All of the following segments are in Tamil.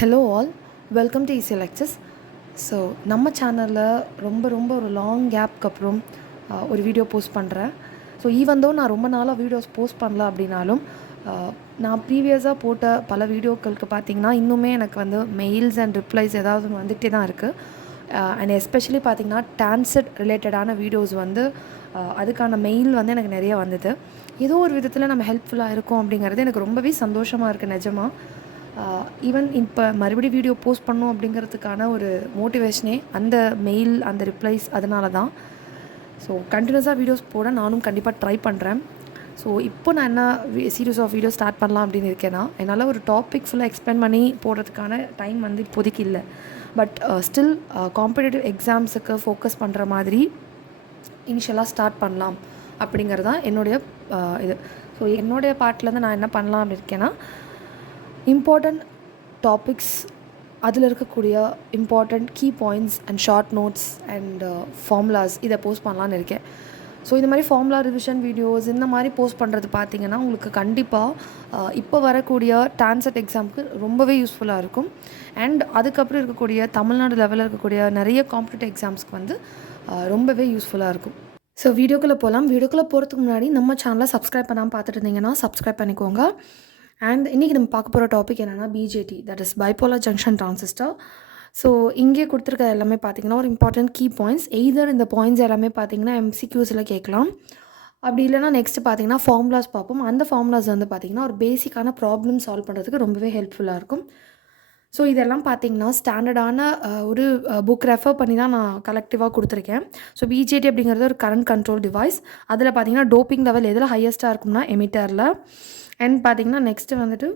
Hello all, welcome to easy lectures. So நம்ம சேனலில் ரொம்ப ஒரு லாங் கேப்க்கு அப்புறம் ஒரு வீடியோ போஸ்ட் பண்ணுறேன். ஸோ ஈவந்தோ நான் ரொம்ப நாளாக வீடியோஸ் போஸ்ட் பண்ணல அப்படின்னாலும் நான் ப்ரீவியஸாக போட்ட பல வீடியோக்களுக்கு பார்த்திங்கன்னா இன்னுமே எனக்கு வந்து மெயில்ஸ் அண்ட் ரிப்ளைஸ் ஏதாவது ஒன்று வந்துகிட்டே தான் இருக்குது. அண்ட் எஸ்பெஷலி பார்த்திங்கன்னா டான்செட் ரிலேட்டடான வீடியோஸ் வந்து அதுக்கான மெயில் வந்து எனக்கு நிறைய வந்தது. ஏதோ ஒரு விதத்தில் நம்ம ஹெல்ப்ஃபுல்லாக இருக்கும் அப்படிங்கிறது எனக்கு ரொம்பவே சந்தோஷமாக இருக்குது நிஜமாக. ஈவன் இப்போ மறுபடியும் வீடியோ போஸ்ட் பண்ணணும் அப்படிங்கிறதுக்கான ஒரு மோட்டிவேஷனே அந்த மெயில், அந்த ரிப்ளைஸ் அதனால தான். ஸோ கண்டினியூஸாக வீடியோஸ் போட நானும் கண்டிப்பாக ட்ரை பண்ணுறேன். ஸோ இப்போ நான் என்ன சீரீஸ் ஆஃப் வீடியோ ஸ்டார்ட் பண்ணலாம் அப்படின்னு இருக்கேன்னா, என்னால் ஒரு டாபிக் ஃபுல்லாக எக்ஸ்பிளைன் பண்ணி போடுறதுக்கான டைம் வந்து இப்போதைக்கு இல்லை. பட் ஸ்டில் காம்படிட்டிவ் எக்ஸாம்ஸுக்கு ஃபோக்கஸ் பண்ணுற மாதிரி இனிஷியலாக ஸ்டார்ட் பண்ணலாம் அப்படிங்கிறது தான் என்னுடைய இது. ஸோ என்னுடைய பார்ட்லேருந்து நான் என்ன பண்ணலாம் அப்படின்னு இருக்கேன்னா, இம்பார்ட்டண்ட் டாபிக்ஸ், அதில் இருக்கக்கூடிய important key points and short notes and formulas இதை போஸ்ட் பண்ணலான்னு இருக்கேன். ஸோ இந்த மாதிரி ஃபார்முலா ரிவிஷன் வீடியோஸ் இந்த மாதிரி போஸ்ட் பண்ணுறது பார்த்திங்கன்னா உங்களுக்கு கண்டிப்பாக இப்போ வரக்கூடிய டான்செட் எக்ஸாமுக்கு ரொம்பவே யூஸ்ஃபுல்லாக இருக்கும். அண்ட் அதுக்கப்புறம் இருக்கக்கூடிய தமிழ்நாடு லெவலில் இருக்கக்கூடிய நிறைய காம்படிட்டிவ் எக்ஸாம்ஸ்க்கு வந்து ரொம்பவே யூஸ்ஃபுல்லாக இருக்கும். ஸோ வீடியோக்குள்ளே போகலாம். வீடியோக்குள்ளே போகிறதுக்கு முன்னாடி நம்ம சேனலை சப்ஸ்கிரைப் பண்ணாமல் பார்த்துட்டு இருந்தீங்கன்னா சப்ஸ்கிரைப் பண்ணிக்கோங்க. அண்ட் இன்றைக்கி நம்ம பார்க்க போகிற டாபிக் என்னென்னா BJT, that is bipolar junction transistor. So இங்கே கொடுத்துருக்க எல்லாமே பார்த்திங்கன்னா ஒரு இம்பார்ட்டன்ட் கீ பாயிண்ட்ஸ். எய்தர் இந்த பாயிண்ட்ஸ் எல்லாமே பார்த்திங்கன்னா எம்சிக்யூஸில் கேட்கலாம், அப்படி இல்லைனா நெக்ஸ்ட்டு பார்த்திங்கன்னா ஃபார்முலாஸ் பார்ப்போம். அந்த ஃபார்முலாஸ் வந்து பார்த்திங்கன்னா ஒரு பேசிக்கான ப்ராப்ளம் சால்வ் பண்ணுறதுக்கு ரொம்பவே ஹெல்ப்ஃபுல்லாக இருக்கும். ஸோ இதெல்லாம் பார்த்திங்கன்னா ஸ்டாண்டர்டான ஒரு புக் ரெஃபர் பண்ணி தான் நான் கலெக்டிவாக கொடுத்துருக்கேன். ஸோ பிஜேடி அப்படிங்கிறது ஒரு கரண்ட் கண்ட்ரோல் டிவைஸ். அதில் பார்த்திங்கன்னா டோப்பிங் லெவல் எதில் ஹையஸ்ட்டாக இருக்கும்னா எமிட்டரில். அண்ட் பார்த்திங்கன்னா நெக்ஸ்ட்டு வந்துட்டு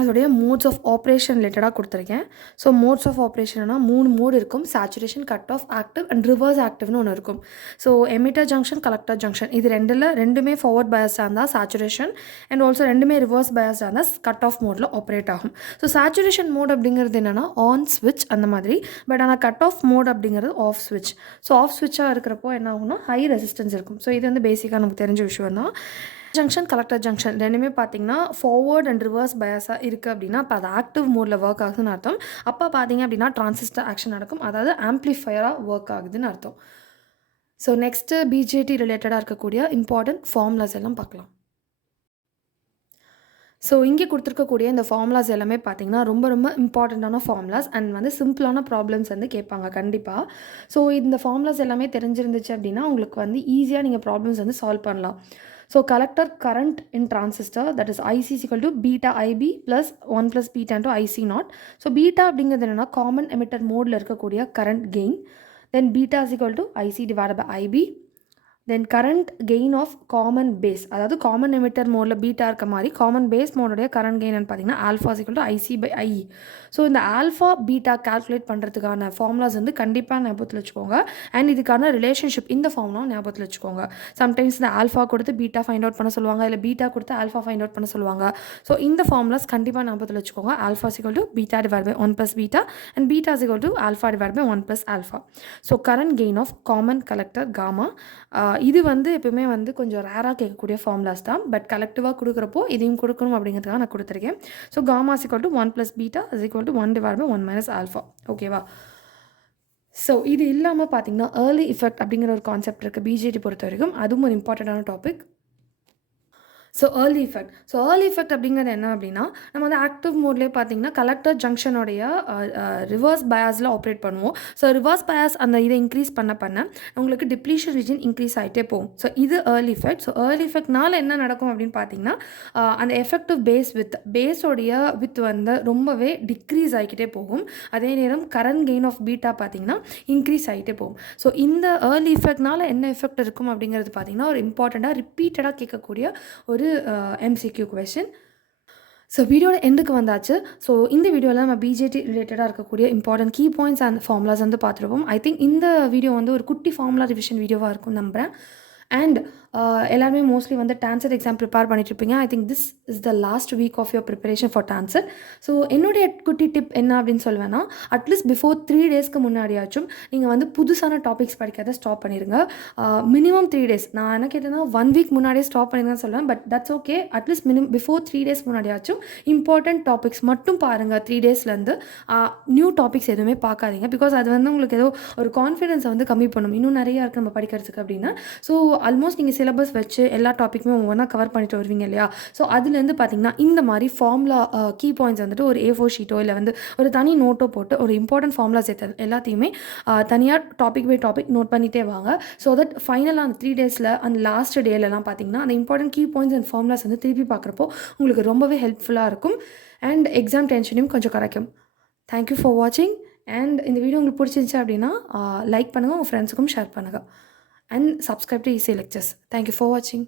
அதோடைய மோட்ஸ் ஆஃப் ஆப்ரேஷன் ரிலேட்டடாக கொடுத்துருக்கேன். ஸோ மோட்ஸ் ஆஃப் ஆப்ரேஷன்னா 3 மோடு இருக்கும். Saturation, cut off, active and reverse ஆக்டிவ்னு ஒன்று இருக்கும். So emitter junction, collector junction, இது ரெண்டுமே ஃபார்வர்ட் பயாஸ்டாக இருந்தால் சேச்சுரேஷன், அண்ட் ஆல்சோ ரெண்டுமே ரிவர்ஸ் பயாஸ்டாக இருந்தால் கட் ஆஃப் மோடில் ஆப்ரேட் ஆகும். ஸோ சேச்சுரேஷன் மோட் அப்படிங்கிறது என்னென்னா ஆன் ஸ்விட்ச் அந்த மாதிரி. பட் ஆனால் கட் ஆஃப் மோட் அப்படிங்கிறது ஆஃப் ஸ்விட்ச். ஸோ ஆஃப் ஸ்விட்சாக இருக்கிறப்போ என்ன ஆகும்னா ஹை ரெசிஸ்டன்ஸ் இருக்கும். ஸோ இது வந்து பேசிக்காக நமக்கு தெரிஞ்ச விஷயம் தான். ஜங்ஷன், கலெக்டர் ஜங்ஷன் ரெண்டுமே பார்த்திங்கன்னா ஃபார்வர்ட் அண்ட் ரிவர்ஸ் பயாஸாக இருக்குது அப்படின்னா அப்போ அது ஆக்டிவ் மோடில் ஒர்க் ஆகுதுன்னு அர்த்தம். அப்போ பார்த்திங்க அப்படின்னா டிரான்சிஸ்டர் ஆக்ஷன் நடக்கும், அதாவது ஆம்ப்ளிஃபையராக ஒர்க் ஆகுதுன்னு அர்த்தம். ஸோ நெக்ஸ்ட்டு பிஜேடி ரிலேட்டடாக இருக்கக்கூடிய இம்பார்ட்டன்ட் ஃபார்முலாஸ் எல்லாம் பார்க்கலாம். ஸோ இங்கே கொடுத்துருக்கக்கூடிய இந்த ஃபார்முலாஸ் எல்லாமே பார்த்திங்கன்னா ரொம்ப இம்பார்ட்டண்ட்டான ஃபார்முலாஸ் அண்ட் வந்து சிம்பிளான ப்ராப்ளம்ஸ் வந்து கேட்பாங்க கண்டிப்பாக. ஸோ இந்த ஃபார்முலாஸ் எல்லாமே தெரிஞ்சிருந்துச்சு அப்படின்னா உங்களுக்கு வந்து ஈஸியாக நீங்கள் ப்ராப்ளம்ஸ் வந்து சால்வ் பண்ணலாம். So collector current in transistor, that is IC is equal to beta IB plus 1 plus beta into IC naught. So beta அப்படிங்கிறது என்னன்னா common emitter modeல இருக்கக்கூடிய current gain. Then beta is equal to IC divided by IB. Then current gain of common base, அதாவது common emitter மோடில் பீட்டா இருக்க மாதிரி காமன் பேஸ் மோடோடைய கரண்ட் கெயின் பார்த்தீங்கன்னா alpha is equal to IC by IE. So இந்த ஆல்ஃபா பீட்டா கால்குலேட் பண்ணுறதுக்கான ஃபார்முலாஸ் வந்து கண்டிப்பாக ஞாபகத்தில் வச்சுக்கோங்க. அண்ட் இதுக்கான ரிலேஷன்ஷிப் இந்த ஃபார்முலா ஞாபகத்தில் வச்சுக்கோங்க. சம்டைம்ஸ் இந்த ஆல்ஃபா கொடுத்து பீட்டா ஃபைண்ட் அவுட் பண்ண சொல்லுவாங்க, இல்லை பீட்டா கொடுத்து ஆல்ஃபா ஃபைண்ட் அவுட் பண்ண சொல்லுவாங்க. ஸோ இந்த ஃபார்முலாஸ் கண்டிப்பாக ஞாபகத்தில் வச்சுக்கோங்க. Alpha is equal to beta divided by 1 plus beta and beta is equal to alpha divided by 1 plus alpha. So current gain of common collector gamma, இது வந்து எப்பவுமே வந்து கொஞ்சம் ரேராக கேட்கக்கூடிய ஃபார்முலாஸ் தான். பட் கலெக்டிவாக கொடுக்குறப்போ இதையும் கொடுக்கணும் அப்படிங்கிறதுக்காக நான் கொடுத்துருக்கேன். So gamma is equal to 1 plus beta is equal to 1 divided by 1 minus alpha. ஓகேவா? ஸோ இது இல்லாமல் பார்த்தீங்கன்னா ஏர்லி இஃபெக்ட் அப்படிங்கிற ஒரு கான்செப்ட் இருக்குது பிஜேடி பொறுத்த வரைக்கும். அதுவும் ஒரு இம்பார்ட்டண்டான டாபிக். ஸோ ஏர்லி இஃபெக்ட் அப்படிங்கிறது என்ன அப்படின்னா, நம்ம வந்து ஆக்டிவ் மோட்லேயே பார்த்தீங்கன்னா கலெக்டர் ஜங்ஷனுடைய ரிவர்ஸ் பயாஸில் ஆப்ரேட் பண்ணுவோம். ஸோ ரிவர்ஸ் பயாஸ் அந்த இதை இன்க்ரீஸ் பண்ண உங்களுக்கு டிப்ளீஷன் ரீஜன் இன்க்ரீஸ் ஆகிட்டே போகும். ஸோ இது ஏர்லி இஃபெக்ட். ஸோ ஏர்லி இஃபெக்ட்னால என்ன நடக்கும் அப்படின்னு பார்த்தீங்கன்னா அந்த எஃபெக்டிவ் பேஸோடைய வித் வந்து ரொம்பவே டிக்ரீஸ் ஆகிக்கிட்டே போகும். அதே நேரம் கரண்ட் கெயின் ஆஃப் பீட்டா பார்த்தீங்கன்னா இன்க்ரீஸ் ஆகிட்டே போகும். ஸோ இந்த ஏர்லி இஃபெக்ட்னால என்ன எஃபெக்ட் இருக்கும் அப்படிங்கிறது பார்த்தீங்கன்னா ஒரு இம்பார்ட்டண்ட்டாக ரிப்பீட்டடாக கேட்கக்கூடிய ஒரு MCQ கொஸ்டின். ஸோ வீடியோட எண்டுக்கு வந்தாச்சு. ஸோ இந்த வீடியோவில் நம்ம பிஜேடி ரிலேட்டடாக இருக்கக்கூடிய important key points and formulas வந்து பார்த்துருப்போம். ஐ திங்க் இந்த வீடியோ வந்து ஒரு குட்டி ஃபார்முலா ரிவிஷன் வீடியோவாக இருக்கும் நம்புகிறேன். அண்ட் எல்லாருமே மோஸ்ட்லி வந்து டான்செட் எக்ஸாம் ப்ரிப்பேர் பண்ணிட்டுருப்பீங்க. I think this is the last week of your preparation for TANCET. So என்னுடைய குட்டி டிப் என்ன அப்படின்னு சொல்வேன்னா, அட்லீஸ்ட் பிஃபோர் 3 டேஸ்க்கு முன்னாடியாச்சும் நீங்கள் வந்து புதுசான டாபிக்ஸ் படிக்கிறத ஸ்டாப் பண்ணிடுங்க. Minimum 3 days. நான் என்ன கேட்டேன்னா 1 வீக் முன்னாடியே ஸ்டாப் பண்ணிடுங்கன்னு சொல்லுவேன். But that's okay. At least before 3 days முன்னாடியாச்சும் இம்பார்ட்டன்ட் டாபிக்ஸ் மட்டும் பாருங்கள். 3 டேஸ்லேருந்து நியூ டாபிக்ஸ் எதுவுமே பார்க்காதீங்க. பிகாஸ் அது வந்து உங்களுக்கு ஏதோ ஒரு கான்ஃபிடென்ஸை வந்து கம்மி பண்ணும். இன்னும் நிறையா இருக்குது நம்ம படிக்கிறதுக்கு அப்படின்னா. ஸோ ஆல்மோஸ்ட் நீங்கள் சிலபஸ் வச்சு எல்லா டாப்பிக்குமே ஒவ்வொன்றா கவர் பண்ணிட்டு வருவீங்க இல்லையா? ஸோ அதுலேருந்து பார்த்தீங்கன்னா இந்த மாதிரி ஃபார்முலா கீ பாயிண்ட்ஸ் வந்துட்டு ஒரு A4 ஷீட்டோ இல்லை வந்து ஒரு தனி நோட்டோ போட்டு ஒரு இம்பார்ட்டன்ட் ஃபார்முலாஸ் எல்லாத்தையுமே தனியாக டாபிக் பை டாபிக் நோட் பண்ணிகிட்டே வாங்க. ஸோ தட் ஃபைனலாக அந்த 3 டேஸில் அந்த லாஸ்ட் டேலலாம் பார்த்தீங்கன்னா அந்த important key points and formulas வந்து திருப்பி பார்க்குறப்போ உங்களுக்கு ரொம்பவே ஹெல்ப்ஃபுல்லாக இருக்கும். அண்ட் எக்ஸாம் டென்ஷனையும் கொஞ்சம் குறைக்கும். தேங்க்யூ ஃபார் வாட்சிங். அண்ட் இந்த வீடியோ உங்களுக்கு பிடிச்சிருந்துச்சு அப்படின்னா லைக் பண்ணுங்கள், உங்கள் ஃப்ரெண்ட்ஸுக்கும் ஷேர் பண்ணுங்கள். And subscribe to EC Lectures. Thank you for watching.